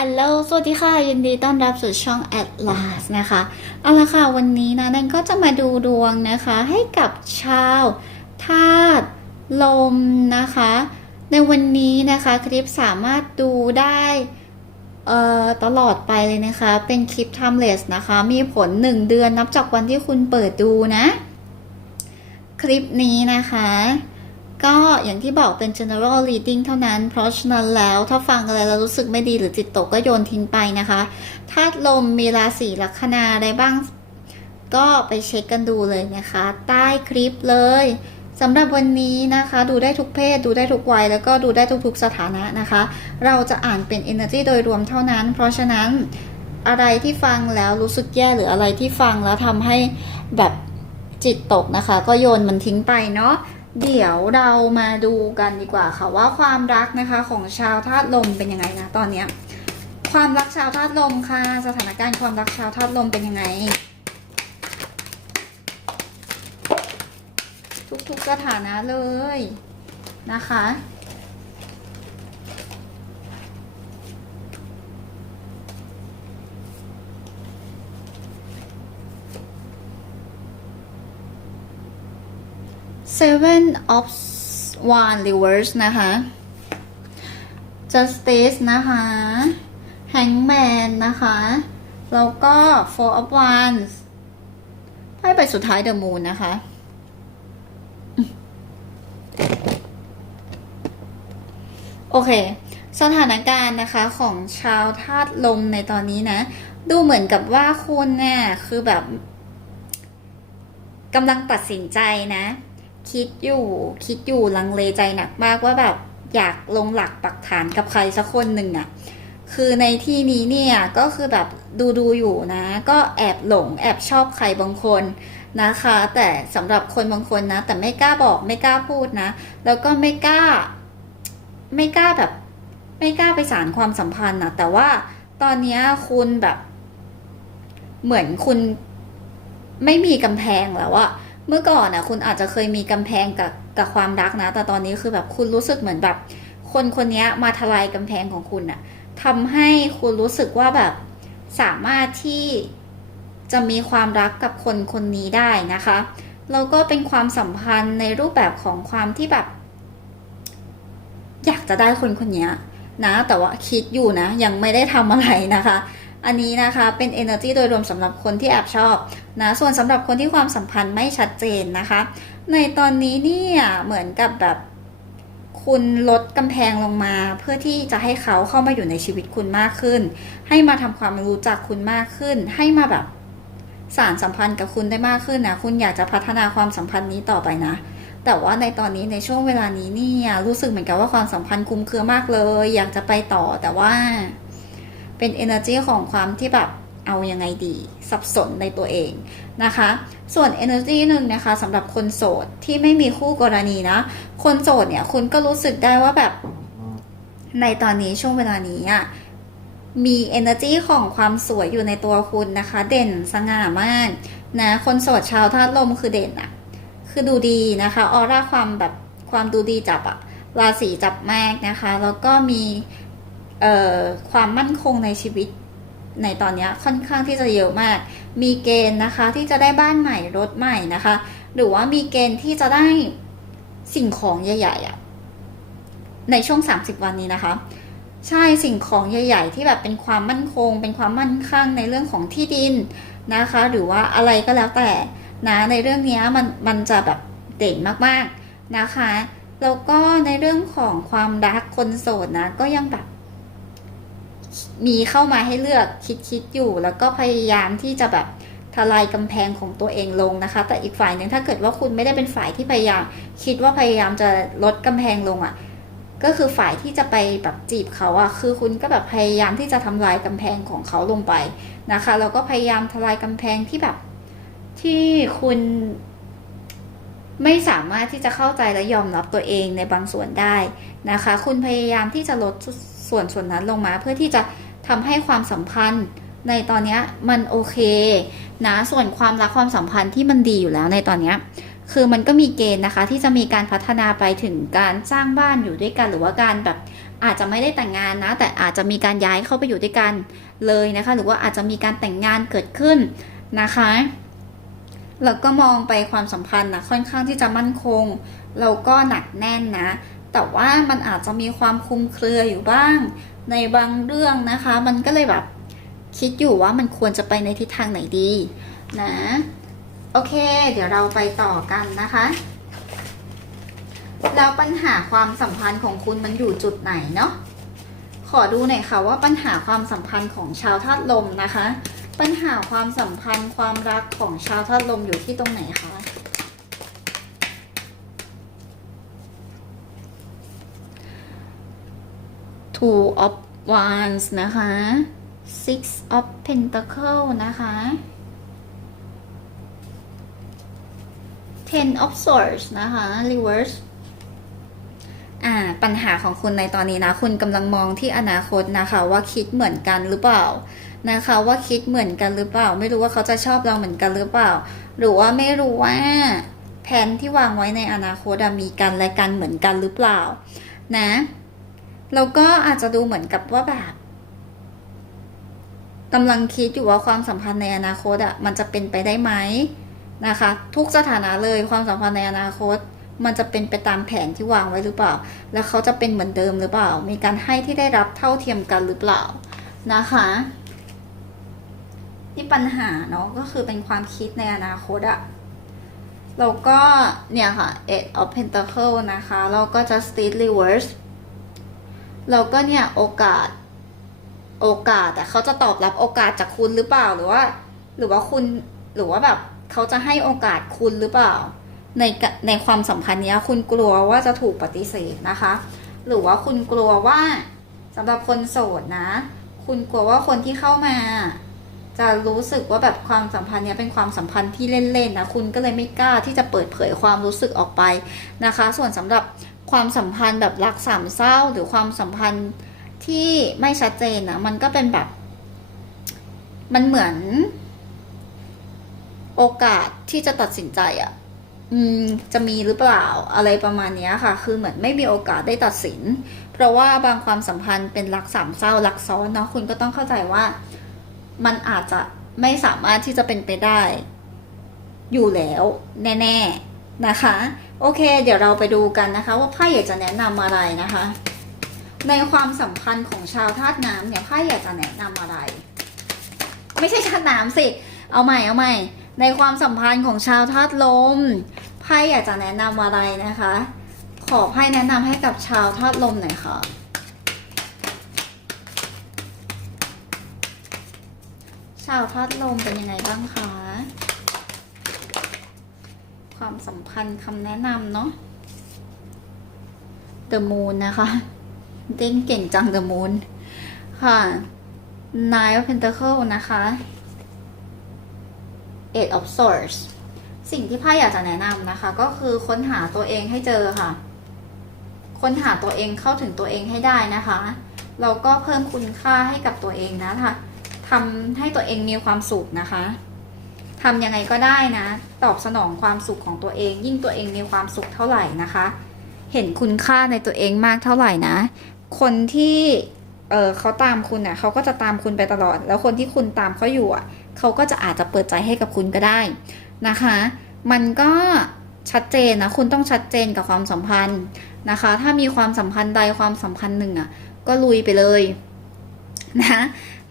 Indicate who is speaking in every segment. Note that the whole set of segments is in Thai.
Speaker 1: อัลโลสวัสดีค่ะ ยินดีต้อนรับสู่ช่อง Atlas นะคะ เอาละค่ะ วันนี้นะนันก็จะมาดูดวงนะคะ ให้กับชาวธาตุลมนะคะ ในวันนี้นะคะคลิปสามารถดูได้เอ่อตลอดไปเลยนะคะ เป็นคลิป timeless นะคะ มีผล 1 เดือนนับจากวันที่คุณเปิดดูนะ คลิปนี้นะคะ ก็อย่างที่บอกเป็น general reading เท่านั้น เพราะฉะนั้นแล้วถ้าฟังอะไรแล้วรู้สึกไม่ดีหรือจิตตกก็โยนทิ้งไปนะคะธาตุลมมีราศีลัคนาอะไรบ้าง ก็ไปเช็คกันดูเลยนะคะ ใต้คลิปเลยสำหรับวันนี้นะคะ ดูได้ทุกเพศ ดูได้ทุกวัย แล้วก็ดูได้ทุกๆสถานะนะคะ เราจะอ่านเป็น energy โดยรวมเท่านั้น เพราะฉะนั้นอะไรที่ฟังแล้วรู้สึกแย่หรืออะไรที่ฟังแล้วทำให้แบบจิตตกนะคะ ก็โยนมันทิ้งไปเนาะ เดี๋ยวเรามาดูกันดีกว่าค่ะว่าความรักนะคะของชาวธาตุลมเป็นยังไงนะตอนเนี้ยความรักชาวธาตุลมค่ะ สถานการณ์ความรักชาวธาตุลมเป็นยังไง ทุกๆสถานะเลยนะคะ Seven of Wands Reverse นะคะ Justice นะคะ Hangman นะคะ แล้วก็ Four of Wands ไพ่ใบสุดท้าย The Moon นะคะโอเค สถานการณ์นะคะของชาวธาตุลมในตอนนี้นะ ดูเหมือนกับว่าคุณเนี่ยคือแบบกำลังตัดสินใจนะ คิดอยู่คิดอยู่ลังเลใจหนักมากว่าแบบอยากลงหลักปักฐานกับใครสักคนหนึ่งอะคือในที่นี้เนี่ยก็คือแบบดูดูอยู่นะ ก็แอบหลงแอบชอบใครบางคนนะคะ แต่สำหรับคนบางคนนะ แต่ไม่กล้าบอกไม่กล้าพูดนะ แล้วก็ไม่กล้า ไม่กล้าแบบ ไม่กล้าไปสารความสัมพันธ์นะแต่ว่าตอนนี้คุณแบบ เหมือนคุณไม่มีกำแพงแล้วอะ เมื่อก่อนอะ คุณอาจจะเคยมีกำแพงกับกับความรักนะ แต่ตอนนี้คือแบบคุณรู้สึกเหมือนแบบ คนคนนี้มาทลายกำแพงของคุณอะทำให้คุณรู้สึกว่าแบบสามารถที่จะมีความรักกับคนคนนี้ได้นะคะแล้วก็เป็นความสัมพันธ์ในรูปแบบของความที่แบบ อยากจะได้คนคนนี้นะ แต่ว่าคิดอยู่นะ ยังไม่ได้ทำอะไรนะคะ อันนี้นะคะเป็น energy โดยรวมสำหรับคนที่แอบชอบนะส่วนสำหรับคนที่ความสัมพันธ์ไม่ชัดเจนนะคะ ในตอนนี้เนี่ยเหมือนกับแบบคุณลดกำแพงลงมา เพื่อที่จะให้เขาเข้ามาอยู่ในชีวิตคุณมากขึ้น ให้มาทำความรู้จักคุณมากขึ้น ให้มาแบบสารสัมพันธ์กับคุณได้มากขึ้นนะคุณอยากจะพัฒนาความสัมพันธ์นี้ต่อไปนะ แต่ว่าในตอนนี้ในช่วงเวลานี้เนี่ยรู้สึกเหมือนกับว่าความสัมพันธ์คุ้มเครือมากเลย อยากจะไปต่อแต่ว่า เป็น energy ของความที่แบบเอายังไงดี สับสนในตัวเองนะคะ ส่วน energy หนึ่งนะคะสำหรับคนโสดที่ไม่มีคู่กรณีนะ คนโสดเนี่ยคุณก็รู้สึกได้ว่าแบบในตอนนี้ช่วงเวลานี้อะมี energy ของความสวยอยู่ในตัวคุณนะคะ เด่นสง่ามากนะคนโสดชาวธาตุลมคือเด่นอะคือดูดีนะคะออร่าความแบบความดูดีจับอะราศีจับมากนะคะ แล้วก็มี ความมั่นคงในชีวิตในตอนนี้ค่อนข้างที่จะเยอะมาก มีเกณฑ์นะคะที่จะได้บ้านใหม่รถใหม่นะคะ หรือว่ามีเกณฑ์ที่จะได้สิ่งของใหญ่ๆอะในช่วง 30 วันนี้นะคะ ใช่สิ่งของใหญ่ ๆ ที่แบบเป็นความมั่นคง เป็นความมั่นคงในเรื่องของที่ดินนะคะ หรือว่าอะไรก็แล้วแต่นะในเรื่องนี้มันมันจะแบบเด่นมากๆนะคะแล้วก็ในเรื่องของความรักคนโสดนะก็ยังแบบ มีเข้ามาให้เลือกคิดคิดอยู่ แล้วก็พยายามที่จะแบบทลายกำแพงของตัวเองลงนะคะ แต่อีกฝ่ายหนึ่งถ้าเกิดว่าคุณไม่ได้เป็นฝ่ายที่พยายาม คิดว่าพยายามจะลดกำแพงลงอะ่ะ ก็คือฝ่ายที่จะไปแบบจีบเขาอะ่ะ คือคุณก็แบบพยายามที่จะทำลายกำแพงของเขาลงไปนะคะแล้วก็พยายามทลายกำแพงที่แบบที่คุณไม่สามารถที่จะเข้าใจและยอมรับตัวเองในบางส่วนได้นะคะ คุณพยายามที่จะลด ส่วนส่วนนั้นลงมา เพื่อที่จะทำให้ความสัมพันธ์ในตอนนี้มันโอเคนะส่วนความรักความสัมพันธ์ที่มันดีอยู่แล้วในตอนนี้คือมันก็มีเกณฑ์นะคะ ที่จะมีการพัฒนาไปถึงการสร้างบ้านอยู่ด้วยกัน หรือว่าการแบบอาจจะไม่ได้แต่งงานนะ แต่อาจจะมีการย้ายเข้าไปอยู่ด้วยกันเลยนะคะ หรือว่าอาจจะมีการแต่งงานเกิดขึ้นนะคะแล้วก็มองไปความสัมพันธ์นะค่อนข้างที่จะมั่นคงแล้วก็หนักแน่นนะ แต่ว่ามันอาจจะมีความคุมเครืออยู่บ้าง ในบางเรื่องนะคะ มันก็เลยแบบคิดอยู่ว่ามันควรจะไปในทิศทางไหนดีนะโอเค เดี๋ยวเราไปต่อกันนะคะ แล้วปัญหาความสัมพันธ์ของคุณมันอยู่จุดไหนเนาะขอดูหน่อยค่ะว่าปัญหาความสัมพันธ์ของชาวธาตุลมนะคะ ปัญหาความสัมพันธ์ความรักของชาวธาตุลมอยู่ที่ตรงไหนคะ Two of Wands นะคะ Six of Pentacle นะคะ Ten of Swords นะคะ Reverse อ่า ปัญหาของคุณในตอนนี้นะ คุณกำลังมองที่อนาคตนะคะ ว่าคิดเหมือนกันหรือเปล่านะคะ ว่าคิดเหมือนกันหรือเปล่า ไม่รู้ว่าเขาจะชอบเราเหมือนกันหรือเปล่า หรือว่าไม่รู้ว่าแผนที่วางไว้ในอนาคตมีกันและกันเหมือนกันหรือเปล่า นะ แล้วก็อาจจะดูเหมือนกับว่าแบบกำลังคิดอยู่ว่าความสัมพันธ์ในอนาคตอะมันจะเป็นไปได้ไหมนะคะ ทุกสถานะเลยความสัมพันธ์ในอนาคต มันจะเป็นไปตามแผนที่วางไว้หรือเปล่า แล้วเขาจะเป็นเหมือนเดิมหรือเปล่า มีการให้ที่ได้รับเท่าเทียมกันหรือเปล่านะคะนี่ปัญหาเนาะก็คือเป็นความคิดในอนาคตอะแล้วก็เนี่ยค่ะ eight of pentacle นะคะ แล้วก็ justice reverse แล้วก็เนี่ยโอกาส โอกาสแต่เขาจะตอบรับโอกาสจากคุณหรือเปล่าหรือว่า หรือว่าคุณหรือว่าแบบเขาจะให้โอกาสคุณหรือเปล่า ในในความสัมพันธ์เนี้ยคุณกลัวว่าจะถูกปฏิเสธนะคะ หรือว่าคุณกลัวว่าสำหรับคนโสดนะ คุณกลัวว่าคนที่เข้ามา จะรู้สึกว่าแบบความสัมพันธ์เนี้ยเป็นความสัมพันธ์ที่เล่นๆนะคุณก็เลยไม่กล้าที่จะเปิดเผยความรู้สึกออกไปนะคะ ส่วนสำหรับ ความสัมพันธ์แบบรักสามเศร้า หรือความสัมพันธ์ที่ไม่ชัดเจนนะมันก็เป็นแบบ มันเหมือน โอกาสที่จะตัดสินใจอะอืม จะมีหรือเปล่าอะไรประมาณนี้ค่ะ คือเหมือนไม่มีโอกาสได้ตัดสิน เพราะว่าบางความสัมพันธ์เป็นรักสามเศร้ารักซ้อนเนาะคุณก็ต้องเข้าใจว่า มันอาจจะไม่สามารถที่จะเป็นไปได้ อยู่แล้ว แน่ ๆ นะคะ โอเค เดี๋ยวเราไปดูกันนะคะ ว่าไพ่อยากจะแนะนำอะไรนะคะ ในความสัมพันธ์ของชาวธาตุน้ำเนี่ยไพ่อยากจะแนะนำอะไร ไม่ใช่ธาตุน้ำสิ เอาใหม่เอาใหม่ ในความสัมพันธ์ของชาวธาตุลมไพ่อยากจะแนะนำอะไรนะคะ ขอไพ่แนะนำให้กับชาวธาตุลมหน่อยค่ะชาวธาตุลมเป็นยังไงบ้างคะ ความสัมพันธ์คำแนะนำเนาะ The Moon นะคะ เด้งเก่งจัง The Moon ค่ะ Nine of Pentacle นะคะ Eight of Swords สิ่งที่ไพ่อยากจะแนะนำนะคะ ก็คือค้นหาตัวเองให้เจอค่ะ ค้นหาตัวเองเข้าถึงตัวเองให้ได้นะคะแล้วก็เพิ่มคุณค่าให้กับตัวเองนะคะทำให้ตัวเองมีความสุขนะคะ ทำยังไงก็ได้นะ ตอบสนองความสุขของตัวเอง ยิ่งตัวเองมีความสุขเท่าไหร่นะคะ เห็นคุณค่าในตัวเองมากเท่าไหร่นะ คนที่เออเขาตามคุณอะเขาก็จะตามคุณไปตลอด แล้วคนที่คุณตามเขาอยู่อะเขาก็จะอาจจะเปิดใจให้กับคุณก็ได้นะคะ มันก็ชัดเจนนะคุณต้องชัดเจนกับความสัมพันธ์นะคะ ถ้ามีความสัมพันธ์ใดความสัมพันธ์หนึ่งอะก็ลุยไปเลยนะ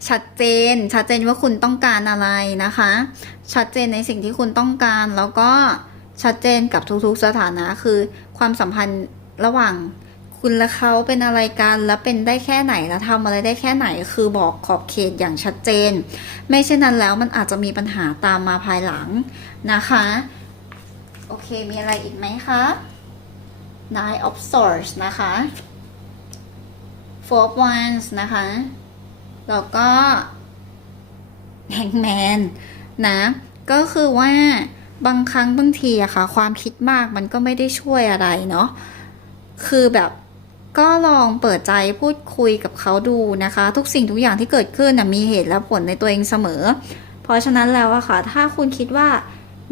Speaker 1: ชัดเจน ชัดเจนว่าคุณต้องการอะไรนะคะ ชัดเจนในสิ่งที่คุณต้องการ แล้วก็ชัดเจนกับทุกๆสถานะคือ ความสัมพันธ์ระหว่างคุณและเขาเป็นอะไรกันแล้วเป็นได้แค่ไหนแล้วทำอะไรได้แค่ไหนคือบอกขอบเขตอย่างชัดเจน ไม่เช่นนั้นแล้วมันอาจจะมีปัญหาตามมาภายหลังนะคะ โอเคมีอะไรอีกไหมคะ Nine of Swords นะคะ Four of Wands นะคะ แล้วก็ Hangman นะ ก็คือว่าบางครั้งบางทีอะค่ะ ความคิดมากมันก็ไม่ได้ช่วยอะไรเนาะคือแบบก็ลองเปิดใจพูดคุยกับเขาดูนะคะ ทุกสิ่งทุกอย่างที่เกิดขึ้นนะมีเหตุและผลในตัวเองเสมอ เพราะฉะนั้นแล้วอะค่ะ ถ้าคุณคิดว่า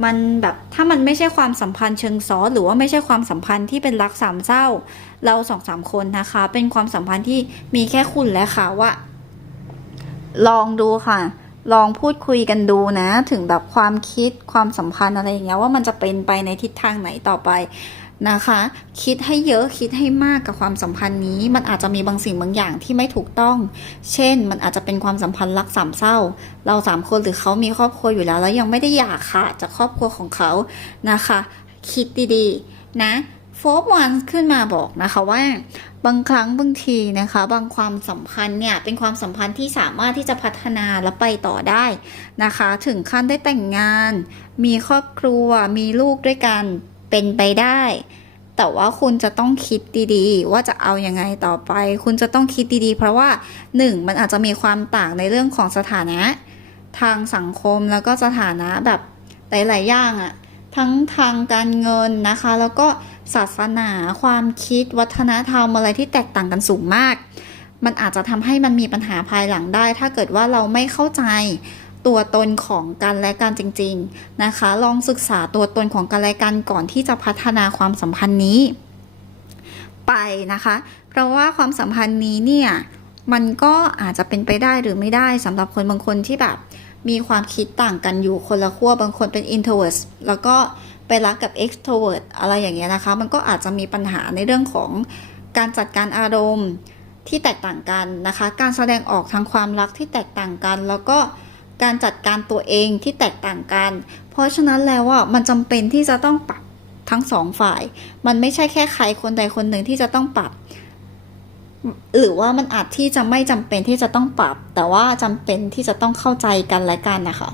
Speaker 1: มันแบบถ้ามันไม่ใช่ความสัมพันธ์เชิงซ้อนหรือว่าไม่ใช่ความสัมพันธ์ที่เป็นรักสามเศร้า เราสองสามคนนะคะ เป็นความสัมพันธ์ที่มีแค่คุณและเขาอะ ลองดูค่ะ ลองพูดคุยกันดูนะ ถึงแบบความคิดความสัมพันธ์อะไรอย่างเงี้ยว่ามันจะเป็นไปในทิศทางไหนต่อไปนะคะ คิดให้เยอะคิดให้มากกับความสัมพันธ์นี้ มันอาจจะมีบางสิ่งบางอย่างที่ไม่ถูกต้อง เช่น มันอาจจะเป็นความสัมพันธ์รักสามเศร้า เราสามคนหรือเขามีครอบครัวอยู่แล้ว แล้วยังไม่ได้หย่าขาดจากครอบครัวของเขานะคะ คิดดีๆ นะ โฟวันขึ้นมาบอกนะคะว่าบางครั้งบางทีนะคะ บางความสัมพันธ์เนี่ยเป็นความสัมพันธ์ที่สามารถที่จะพัฒนาและไปต่อได้นะคะ ถึงขั้นได้แต่งงาน มีครอบครัวมีลูกด้วยกันเป็นไปได้ แต่ว่าคุณจะต้องคิดดีๆ ว่าจะเอาอยัางไงต่อไป คุณจะต้องคิดดีๆ เพราะว่าหนึ่งมันอาจจะมีความต่างในเรื่องของสถานะ ทางสังคมแล้วก็สถานะแบบหลายๆอย่างอะทั้งทางการเงินนะคะ แล้วก็ ศาสนา ความคิด วัฒนธรรมอะไรที่แตกต่างกันสูงมาก มันอาจจะทำให้มันมีปัญหาภายหลังได้ ถ้าเกิดว่าเราไม่เข้าใจตัวตนของกันและกันจริง ๆนะคะ ลองศึกษาตัวตนของกันและกันก่อนที่จะพัฒนาความสัมพันธ์นี้ ไปนะคะ เพราะว่าความสัมพันธ์นี้เนี่ยมันก็อาจจะเป็นไปได้หรือไม่ได้สำหรับคนบางคนที่แบบมีความคิดต่างกันอยู่คนละขั้วบางคนเป็น introvert แล้วก็ ไปรักกับ extrovert อะไรอย่างเงี้ยนะคะ มันก็อาจจะมีปัญหาในเรื่องของการจัดการอารมณ์ที่แตกต่างกันนะคะ การแสดงออกทางความรักที่แตกต่างกัน แล้วก็การจัดการตัวเองที่แตกต่างกัน เพราะฉะนั้นแล้วอะมันจำเป็นที่จะต้องปรับทั้งสองฝ่าย มันไม่ใช่แค่ใครคนใดคนหนึ่งที่จะต้องปรับ หรือว่ามันอาจที่จะไม่จำเป็นที่จะต้องปรับ แต่ว่าจำเป็นที่จะต้องเข้าใจกันและกันนะคะ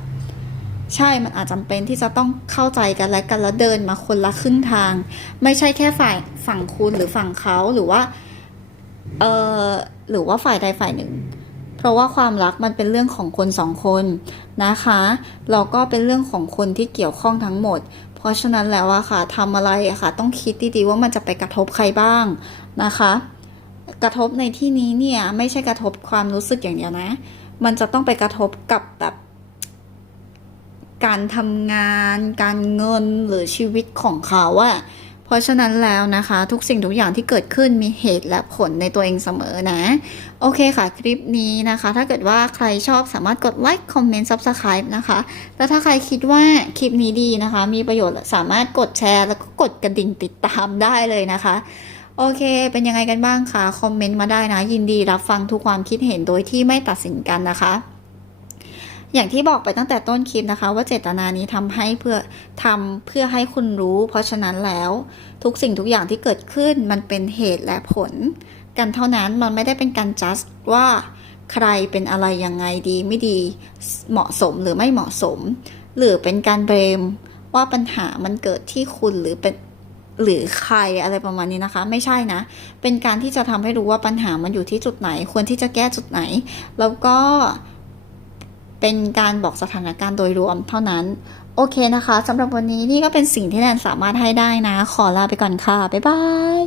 Speaker 1: ใช่มันอาจจำเป็นที่จะต้องเข้าใจกันและกันแล้วเดินมาคนละครึ่งทาง ไม่ใช่แค่ฝ่ายฝั่งคุณหรือฝั่งเขาหรือว่าเออหรือว่าฝ่ายใดฝ่ายหนึ่ง เพราะว่าความรักมันเป็นเรื่องของคนสองคนนะคะแล้วก็เป็นเรื่องของคนที่เกี่ยวข้องทั้งหมด เพราะฉะนั้นแล้วอะค่ะทำอะไรอะค่ะ ต้องคิดดีๆว่ามันจะไปกระทบใครบ้างนะคะกระทบในที่นี้เนี่ยไม่ใช่กระทบความรู้สึกอย่างเดียวนะ มันจะต้องไปกระทบกับแบบ การทำงาน การเงินหรือชีวิตของเขาอะเพราะฉะนั้นแล้วนะคะ ทุกสิ่งทุกอย่างที่เกิดขึ้นมีเหตุและผลในตัวเองเสมอนะ โอเคค่ะ คลิปนี้นะคะ ถ้าเกิดว่าใครชอบสามารถกดไลค์คอมเมนต์ subscribe นะคะ แล้วถ้าใครคิดว่าคลิปนี้ดีนะคะ มีประโยชน์สามารถกดแชร์แล้วก็กดกระดิ่งติดตามได้เลยนะคะโอเค เป็นยังไงกันบ้างคะ คอมเมนต์มาได้นะ ยินดีรับฟังทุกความคิดเห็นโดยที่ไม่ตัดสินกันนะคะ อย่างที่บอกไปตั้งแต่ต้นคลิปนะคะ ว่าเจตนานี้ทำให้เพื่อทำเพื่อให้คุณรู้ เพราะฉะนั้นแล้วทุกสิ่งทุกอย่างที่เกิดขึ้นมันเป็นเหตุและผล กันเท่านั้นมันไม่ได้เป็นการจัดว่าใครเป็นอะไรยังไงดีไม่ดีเหมาะสมหรือไม่เหมาะสม หรือเป็นการเบรมว่าปัญหามันเกิดที่คุณหรือเป็นหรือใครอะไรประมาณนี้นะคะ ไม่ใช่นะ เป็นการที่จะทำให้รู้ว่าปัญหามันอยู่ที่จุดไหน ควรที่จะแก้จุดไหน แล้วก็ เป็นการบอกสถานการณ์โดยรวมเท่านั้น โอเคนะคะสำหรับวันนี้นี่ก็เป็นสิ่งที่แนนสามารถให้ได้นะ ขอลาไปก่อนค่ะ บ๊ายบาย